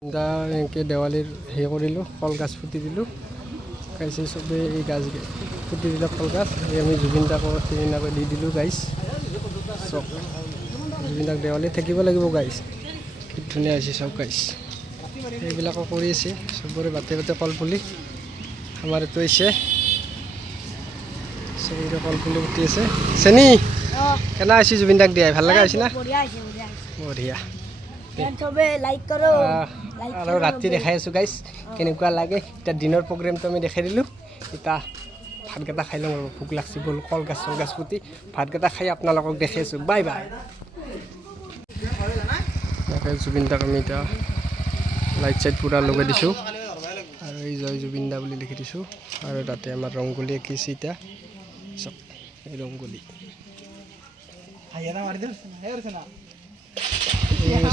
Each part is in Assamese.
এনেকৈ দেৱালীৰ হেৰি কৰিলোঁ, কল গাছ পুতি দিলোঁ। গাইছে চবেই এই গাছ পুতি দিলে কল গাছ। এই আমি জুবিন দাক তেনেকৈ দি দিলোঁ গাইছ। চব জুবিন দাক দেৱালী থাকিব লাগিব গাইছ। কি ধুনীয়া হৈছে চব গাইছ। এইবিলাকো কৰি আছে চবৰে বাটে বাটে কলপুলি। আমাৰ এইটো হৈছে চবৰে কলপুলি পুতি আছে। চেনি কেনা হৈছে জুবিন দাক দিয়াই ভাল লগা হৈছে না? বঢ়িয়া। আৰু ৰাতি দেখাই আছোঁ গাইছ কেনেকুৱা লাগে। এতিয়া দিনৰ প্ৰগ্ৰেমটো আমি দেখাই দিলোঁ। এতিয়া ভাতকেইটা খাই লওঁ আৰু ভোক লাগছি ব'ল। কল গাছ পুতি ভাতকেইটা খাই আপোনালোকক দেখাই আছোঁ। Bye bye. জুবিন দাক আমি এতিয়া লাইট চাইট পূৰা লগাই দিছোঁ আৰু এই জয় জুবিন দা বুলি লিখি দিছোঁ। আৰু তাতে আমাৰ ৰংগোলী আঁকিছে এতিয়া চব এই ৰংগোলী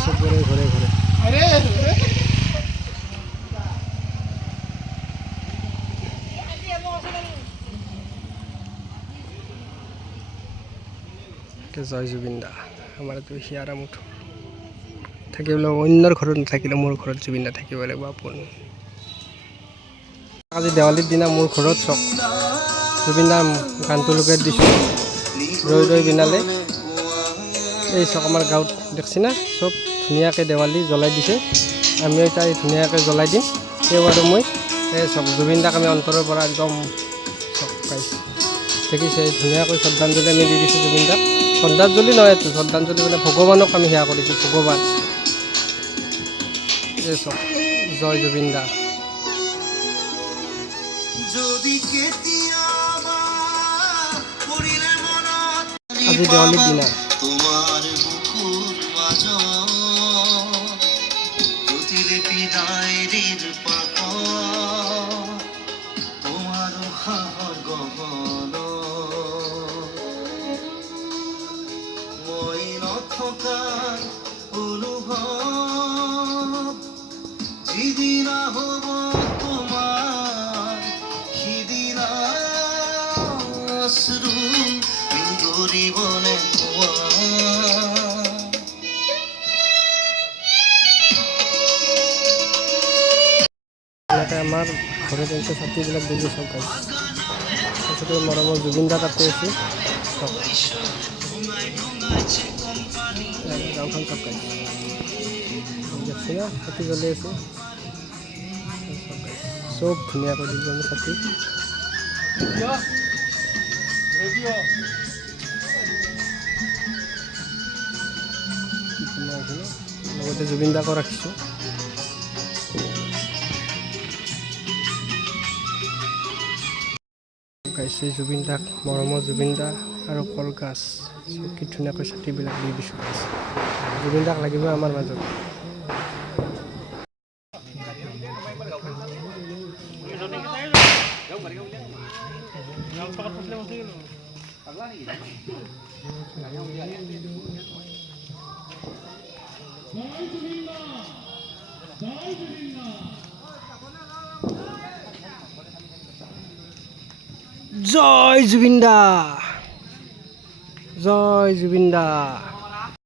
চবৰে ঘৰে ঘৰে জয় জুবিন দা। আমাৰ এইটো হিয়াৰা মুঠো থাকিবলৈ অন্যৰ ঘৰত নাথাকিলে মোৰ ঘৰত জুবিন দা থাকিব লাগিব। আপুনি আজি দেৱালীৰ দিনা মোৰ ঘৰত চক জুবিন দা গানটো লগাই দিছোঁ। ৰৈ ৰৈ বিনালে এই চক আমাৰ গাঁৱত দেখছি না চব ধুনীয়াকৈ দেৱালী জ্বলাই দিছে। আমিও এতিয়া ধুনীয়াকৈ জ্বলাই দিম। তেওঁ আৰু মই এই চক জুবিন দাক আমি অন্তৰৰ পৰা একদম চক পাইছোঁ। দেখিছে ধুনীয়াকৈ শ্ৰদ্ধাঞ্জলি আমি দি দিছোঁ জুবিন দাক। শ্ৰদ্ধাঞ্জলি নহয় এইটো শ্ৰদ্ধাঞ্জলি মানে ভগৱানক আমি সেৱা কৰিছোঁ। ভগৱান এই চক জয় জুবিন দা। আজি দেৱালীৰ দিনা যিদিনা হ'ব তোমাৰ সিদিনা অশ্ৰু গৰিবনে আমাৰ ঘৰত এনেকৈ ছাতিবিলাক দিলোঁ চব গাইছ। তাৰপিছতে মৰমৰ জুবিন দা তাতে আছে চব গাঁওখন চব গাইছ দেখছি না ছাতি জ্বলি আছে চব ধুনীয়াকৈ দিলোঁ আমি ছাতি। লগতে জুবিন দাকো ৰাখিছোঁ। গাইছে জুবিন দাক মৰমৰ জুবিন দা আৰু কলগছ চব কি ধুনীয়াকৈ ছাতিবিলাক দি দিছোঁ গাইছে। জুবিন দাক লাগিবই আমাৰ মাজত। জয় জুবিন দা, জয় জুবিন দা।